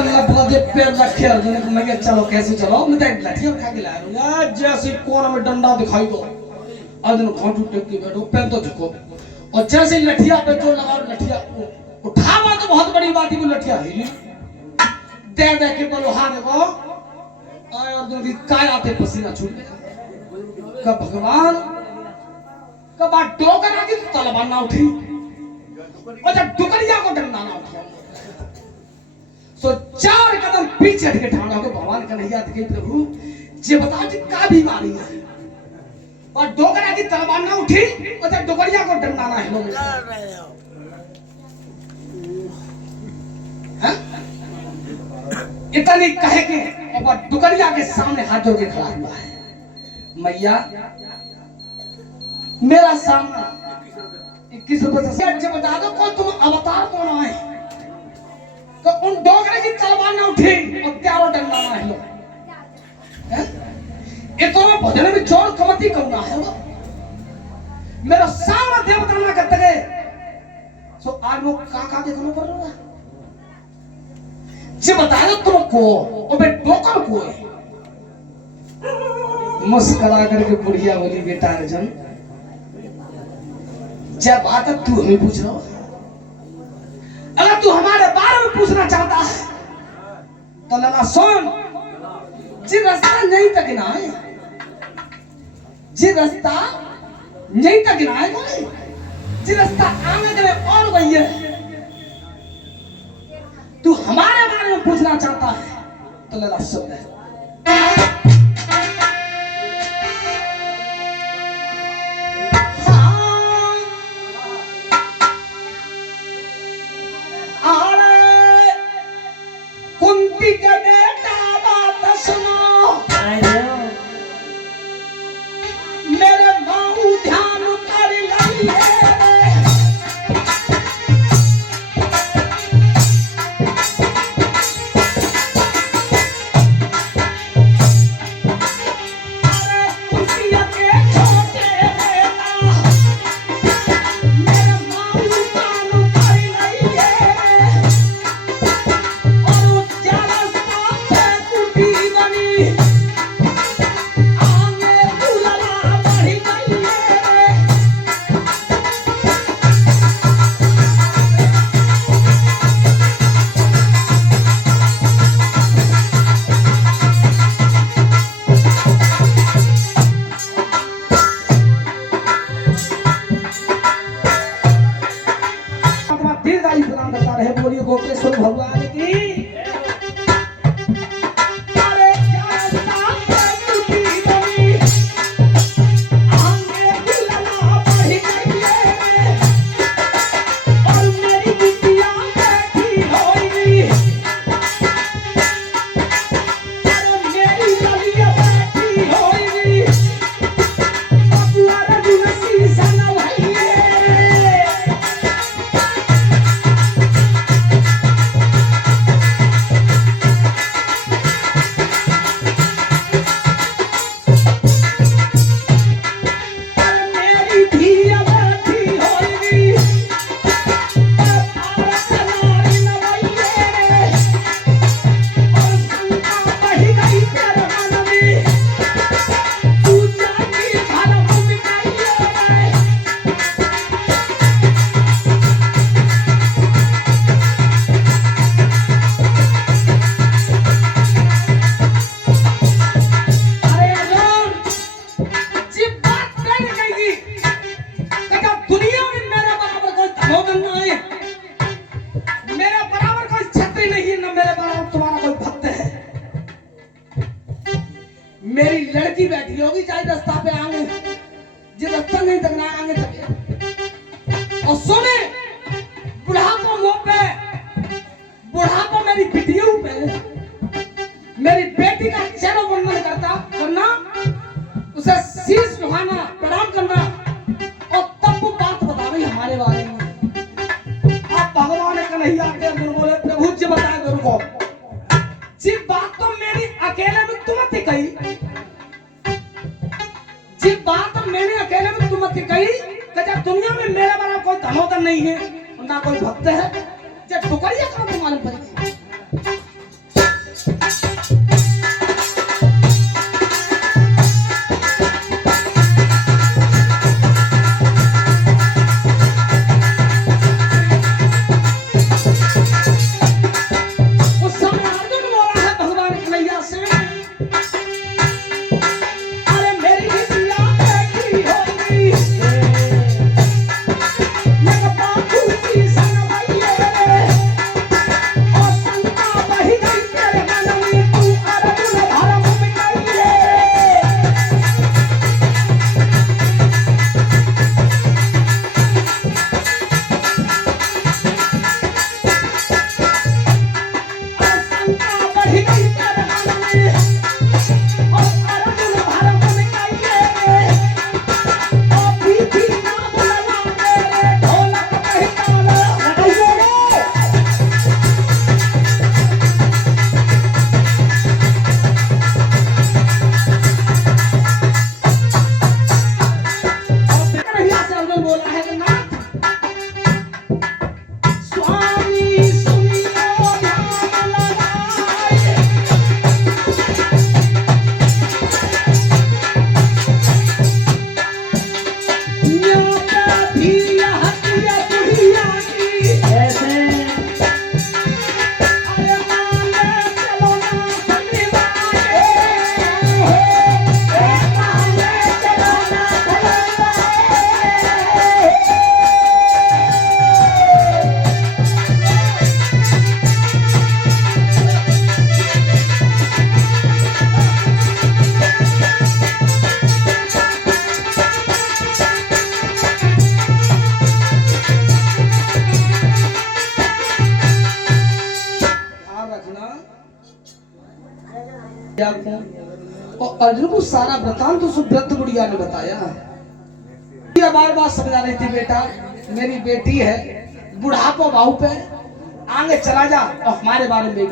पैर लपका दे पैर रखे अर्जुन ने मैं चलो कैसे चलो मैं तो लठिया उठा के लाया हूँ जैसे कोना में डंडा दिखाई दो अर्जुन घाटू टेक के बैठो पैर तो झुको और जैसे लठिया पे जो लगा लठिया उठावा तो बहुत बड़ी बात है वो लठिया हिली दे दे के बोलो हाँ देखो आए अर्जुन की काय आते पसीना छूट का भगवान कब बात टोकर आके तलवार ना उठी और जब टुकड़िया को डंडा ना उठा सो 4 कदम पीछे हट के ठाड़ा हो भगवान कन्हैया के प्रभु जे बताओ जी का बीमारी है और डोकरा की तलवार ना उठी और जब डोकरिया को डंडा ना हिलो हैं इतनी कहे के और डोकरिया के सामने हाथ जोड़ के खड़ा हुआ है मैया मेरा सामना 21 रुपए से जब बता दो को तुम अवतार कौन आए तो उन डोगरे की तलवार ना उठी और त्यारो डंडा ना हिलो ये तो भजन में चोर कमती करना है वो मेरा सारा देवता ना करते गए सो आज वो काका देखने पड़ रहा जी बता दो तुमको और बे डोकर को मुस्कुरा करके बुढ़िया बोली बेटा अर्जुन जब बात तू हमें पूछ रहा अगर तू हमारे बारे में पूछना चाहता है तो लला सुन जी रास्ता नहीं तक ना है जी रास्ता नहीं तक ना है जी रास्ता आगे करे और वही है तू हमारे बारे में पूछना चाहता है तो लला सुन भगवान की मेरी लड़की बैठी होगी चाहे रास्ता पे आगे जो रास्ता नहीं तकना आगे तक और सुने बुढ़ापा मुंह पे बुढ़ापा मेरी बिटियों पे मेरी बेटी का चरण वंदन करना उसे शीश झुकाना प्रणाम करना और तब वो बात बता रही हमारे बारे में आप भगवान कन्हैया के अंदर बोले प्रभु जी बताए गुरु को जी बात तो मेरी अकेले में तुम मत कही जी बात मैंने अकेले में तुम मत कही कि जब दुनिया में मेरे बराबर कोई धनोधर नहीं है ना कोई भक्त है जब टुकड़िया का मालूम पड़ेगी ना क्या और अर्जुन को सारा वृतांत तो सुब्रत बुढ़िया ने बताया। बार बार समझा रही थी बेटा मेरी बेटी है बुढ़ापो बाहू पे आगे चला जा और हमारे बारे में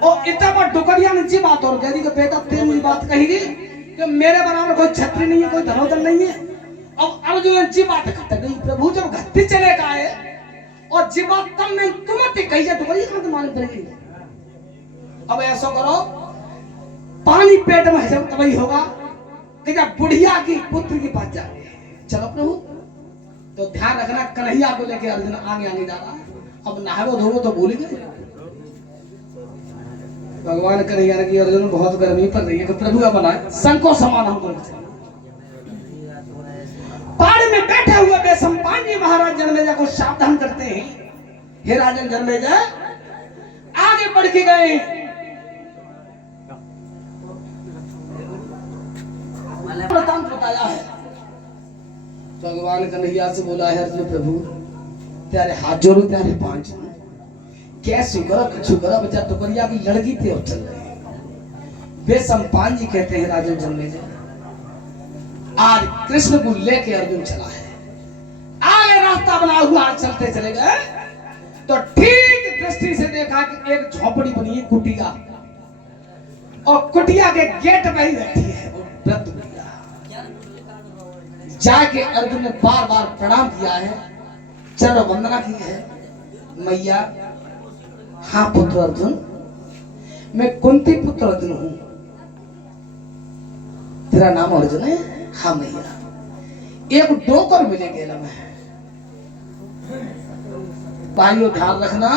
और इतना बड़ा डुकरिया ने जी बात और कह दी कि बेटा तेरी बात कही कि मेरे बराबर कोई छत्री नहीं है कोई धरोधर नहीं है। अब अर्जुन ने जी बात खत्म गई। प्रभु जब घट्टी चले का है और जी बात तब ने तुम कही जा डुकरिया कहां तुम्हारी पड़ेगी। अब ऐसा करो पानी पेट में हजम तभी होगा कि जब बुढ़िया की पुत्र की पास जाए। चलो प्रभु तो ध्यान रखना कन्हैया को लेके अर्जुन आगे आगे जा रहा है। अब नहावो धोवो तो भूल गए। भगवान कन्हैया ने कि अर्जुन बहुत गर्मी पड़ रही है कि प्रभु का बना संको समान हम कर पहाड़ में बैठे हुए बेसंपान जी महाराज जन्मेजय को सावधान करते हैं। हे राजन जन्मेजय आगे बढ़ के गए बताया है। भगवान कन्हैया से बोला है अर्जुन प्रभु त्यारे हाथ जोड़ो त्यारे पांच कैसे करो कुछ करो बच्चा टुकरिया की लड़की थे और चल रहे बेसंपान जी कहते हैं राजन जन्मेजय आज कृष्ण को लेके अर्जुन चला है। आगे रास्ता बना हुआ चलते चले गए तो ठीक दृष्टि से देखा कि एक झोपड़ी बनी है कुटिया और कुटिया के गेट में ही बैठी है वो वृद्ध बुढ़िया। जाके अर्जुन ने बार बार प्रणाम किया है चरण वंदना की है। मैया हाँ पुत्र अर्जुन मैं कुंती पुत्र अर्जुन हूं। तेरा नाम अर्जुन है? हाँ मैया। एक डोकर मिले गेला में भाइयों ध्यान रखना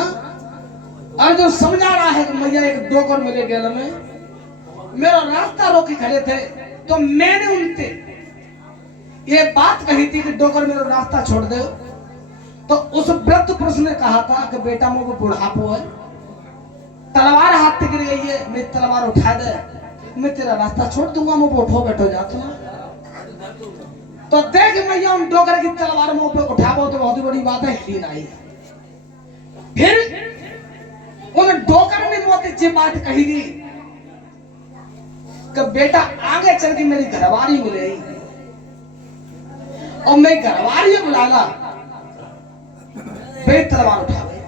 अर्जुन समझा रहा है कि मैया एक डोकर मिले गेला में मेरा रास्ता रोके खड़े थे तो मैंने उनसे ये बात कही थी कि डोकर मेरा रास्ता छोड़ दे। तो उस वृद्ध पुरुष ने कहा था कि बेटा मुझे बुढ़ापो है तलवार हाथ से गिर गई है मेरी तलवार उठा दे मैं तेरा रास्ता छोड़ दूंगा मुझे उठो बैठो जाता हूं। तो देख मैया उन डोकर की तलवार मुंह पे उठाबो तो बहुत बड़ी बात है हिली नहीं। फिर उन डोकर ने मुझे ये बात कही थी कि बेटा आगे चल के मेरी घरवारी मिलेगी और मैं घरवारी बुलाना वे तलवार उठा गए।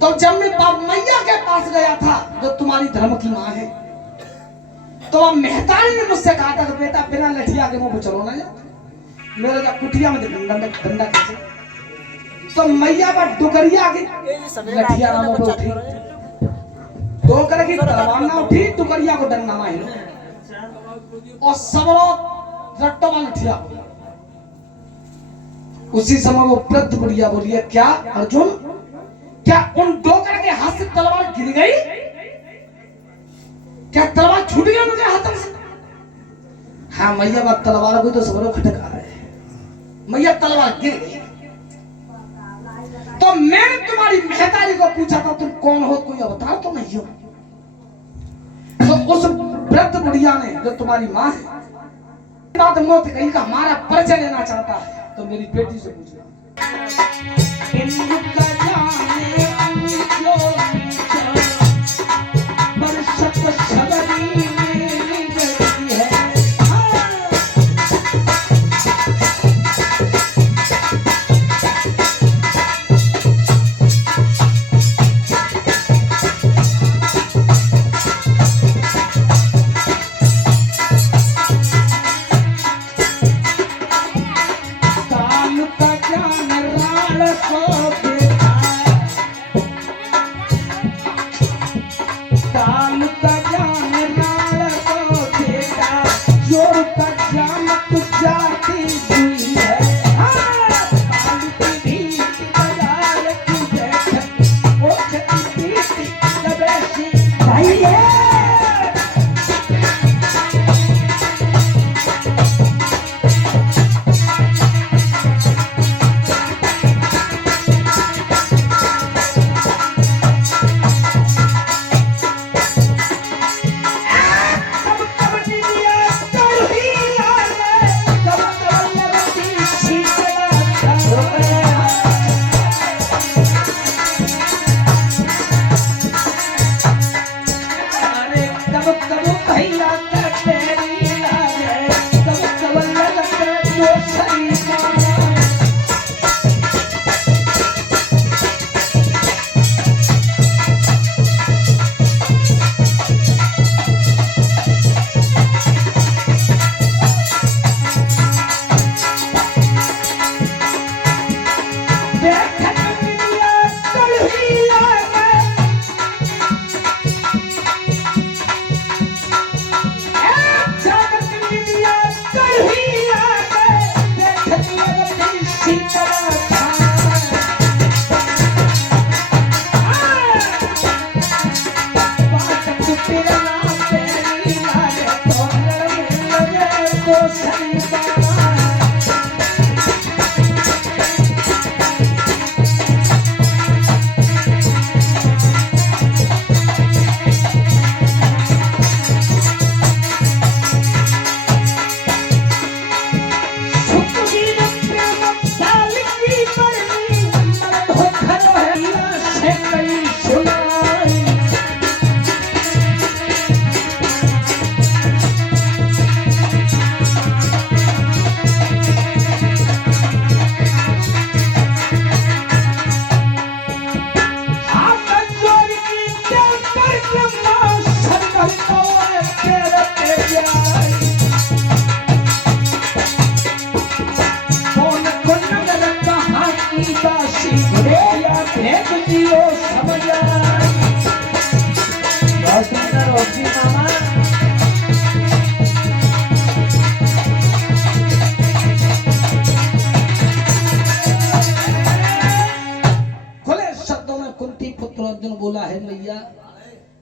तो जब मैं बाप मैया के पास गया था जो तुम्हारी धर्म की मां है तो अब मेहतारी ने मुझसे कहा था कि बेटा बिना लठिया के मुंह पे चलो ना मेरे जब कुटिया में डंडा कैसे तो मैया पर डुकरिया की लठिया ना मुंह पे उठी डोकर की तलवार ना उठी डुकरिया को डंडा ना हिलो और सब लोग रट्टो में लठिया। उसी समय वो वृद्ध बुढ़िया बोली है क्या अर्जुन क्या उन डोकर के हाथ से तलवार गिर गई क्या तलवार छूट गई उनके हाथों से? हाँ मैया बात तलवार को तो सब लोग खटका रहे हैं मैया तलवार गिर गई। तो मैंने तुम्हारी मेहतारी को पूछा था तुम कौन हो कोई अवतार तो नहीं हो। तो उस वृद्ध बुढ़िया ने जो तुम्हारी मां है बात मौत कहीं का हमारा परिचय लेना चाहता है तो मेरी बेटी से पूछो।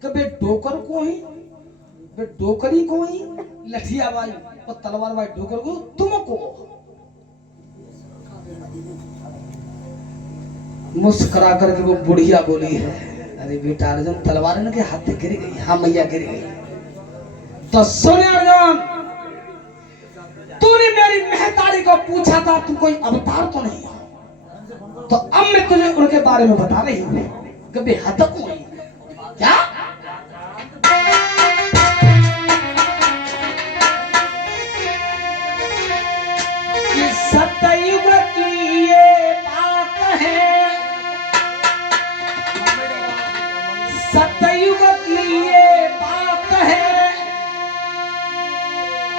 कबे डोकर को ही बे डोकरी को ही लठिया भाई और तलवार भाई डोकर को तुमको मुस्कुरा करके वो बुढ़िया बोली है, अरे बेटा अर्जुन तलवार न के हाथ गिर गई, हाँ मैया गिर गई। तो सुन अर्जुन, तूने मेरी महतारी को पूछा था तू कोई अवतार तो नहीं हो, तो अब मैं तुझे उनके बारे में बता रही हूँ। कभी हद को क्या कि सतयुग की ये बात है, सतयुग की ये बात है,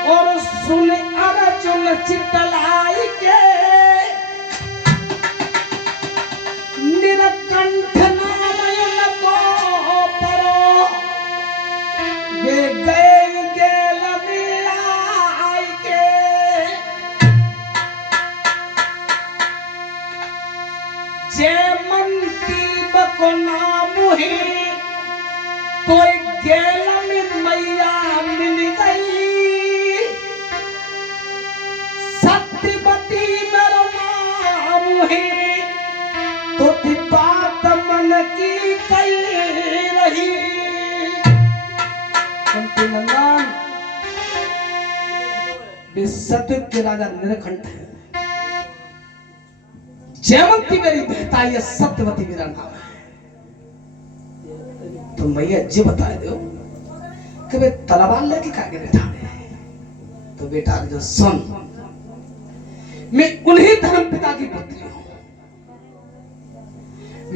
और सुन अर्जुन चितलाई के नीलकंठ नाम इनको परो, वे गए गेल मिलाई के। जयमंती बको नाम ही तो गेल में मैया मिल गई, सत्यवती मेरा नाम है तो बात मन की कही रही। सत्य के राजा नीलकंठ है, जयवंती मेरी बेटा, ये सत्यवती मेरा नाम है। तो मैया जी बता दो कि वे तलवार लेके कागे बैठा है। तो बेटा जो सुन, मैं उन्हीं धर्म पिता की पुत्री हूं,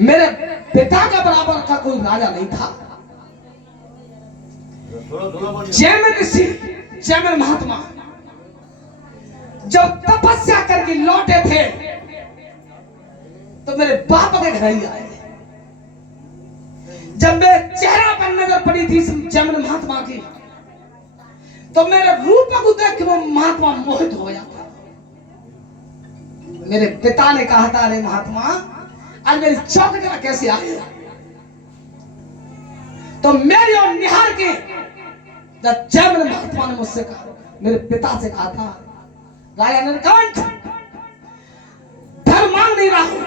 मेरे पिता के बराबर का कोई राजा नहीं था। जैमिन ऋषि, जैमिन महात्मा जब तपस्या करके लौटे थे तो मेरे बाप के घर ही आए। जब मेरे चेहरा पर नजर पड़ी थी जैमिन महात्मा की, तो मेरे रूप को देख के वो महात्मा मोहित हो गया था। मेरे पिता ने कहा था, अरे महात्मा आज मेरी चौखट कैसे आए? तो मेरी और निहार के जब जैमिन महात्मा ने मुझसे कहा, मेरे पिता से कहा था, राजा नीलकंठ धर्म मांग नहीं रहा हूं,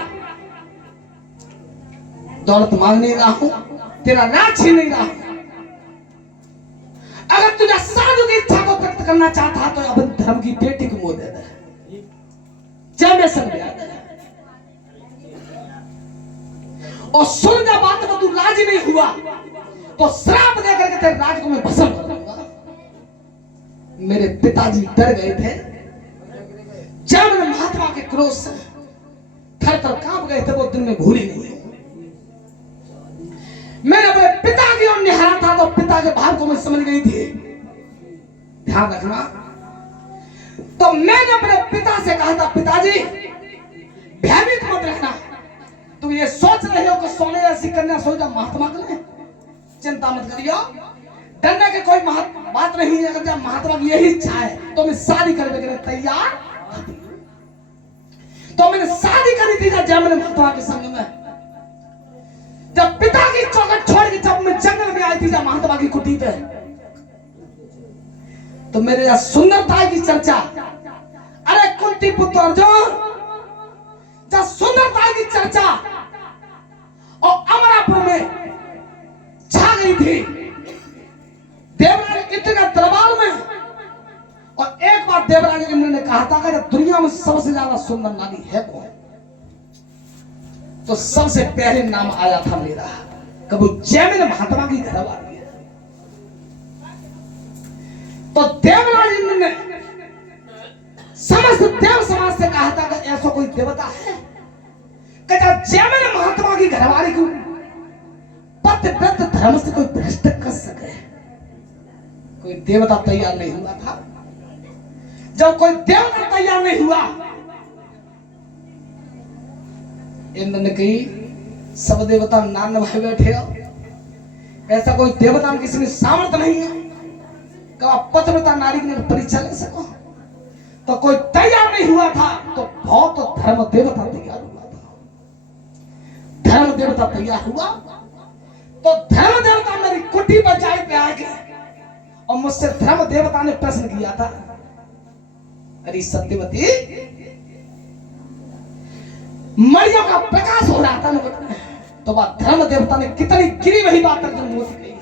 दौलत मांग नहीं रहा हूं, तेरा राज छीन नहीं रहा हूं। अगर तुझे साधु की इच्छा को व्यक्त करना चाहता तो अपन धर्म की बेटी को मोह दे दे, जैमे संग दे। और सुन जा बात को तू राजी नहीं हुआ तो श्राप दे करके तेरे राज को मैं भस्म कर दूंगा। मेरे पिताजी डर गए थे, जैमिन महात्मा के क्रोध से थर थर कांप गए थे, वो दिन में भूली नहीं। मैंने अपने पिता की ओर निहारा था तो पिता के भाव को मैं समझ गई थी, ध्यान रखना। तो मैंने अपने पिता से कहा था, पिताजी भयभीत मत रहना, तुम ये सोच रहे हो कि सोने ऐसी कन्या सो जा महात्मा के लिए, चिंता मत करियो, डरने की कोई बात नहीं है। अगर जब महात्मा की यही इच्छा है तो मैं शादी करने के लिए तैयार। तो मैंने शादी करी थी जैमिन महात्मा के संग में। जब पिता की चौखट छोड़ के जब मैं जंगल में आई थी जब महात्मा की कुटी पे, तो मेरे सुंदरता की चर्चा, अरे कुंती पुत्र अर्जुन, जब सुंदरता की चर्चा और अमरापुर में छा गई थी, देवराज इंद्र के दरबार में। और एक बार देवराज इंद्र ने कहा था कि दुनिया में सबसे ज्यादा सुंदर नारी है कौन, तो सबसे पहले नाम आया था मेरा, कभी जैमिन महात्मा की घरवाली है। तो देवराज इंद्र ने समस्त देव समाज से कहा था कि ऐसा कोई देवता है कि जैमिन महात्मा की घरवाली को पतिव्रत धर्म से कोई भ्रष्ट कर सके। कोई देवता तैयार नहीं हुआ था। जब कोई देवता तैयार नहीं हुआ, इंद्र ने कही सब देवता नाम नभाए बैठे हो, ऐसा कोई देवता में किसी में सामर्थ्य नहीं है कि आप पतिव्रता नारी की परीक्षा ले सको। तो कोई तैयार नहीं हुआ था, तो बहुत धर्म देवता तैयार हुआ था। धर्म देवता तैयार हुआ तो धर्म देवता मेरी सत्यवती बचाई पे आ गए और मुझसे धर्म देवता ने प्रश्न किया था, अरे सत्यवती, मरियम का प्रकाश हो रहा था ना, तो बात धर्म देवता ने कितनी गिरी वही बात अर्जुन मोदी कही।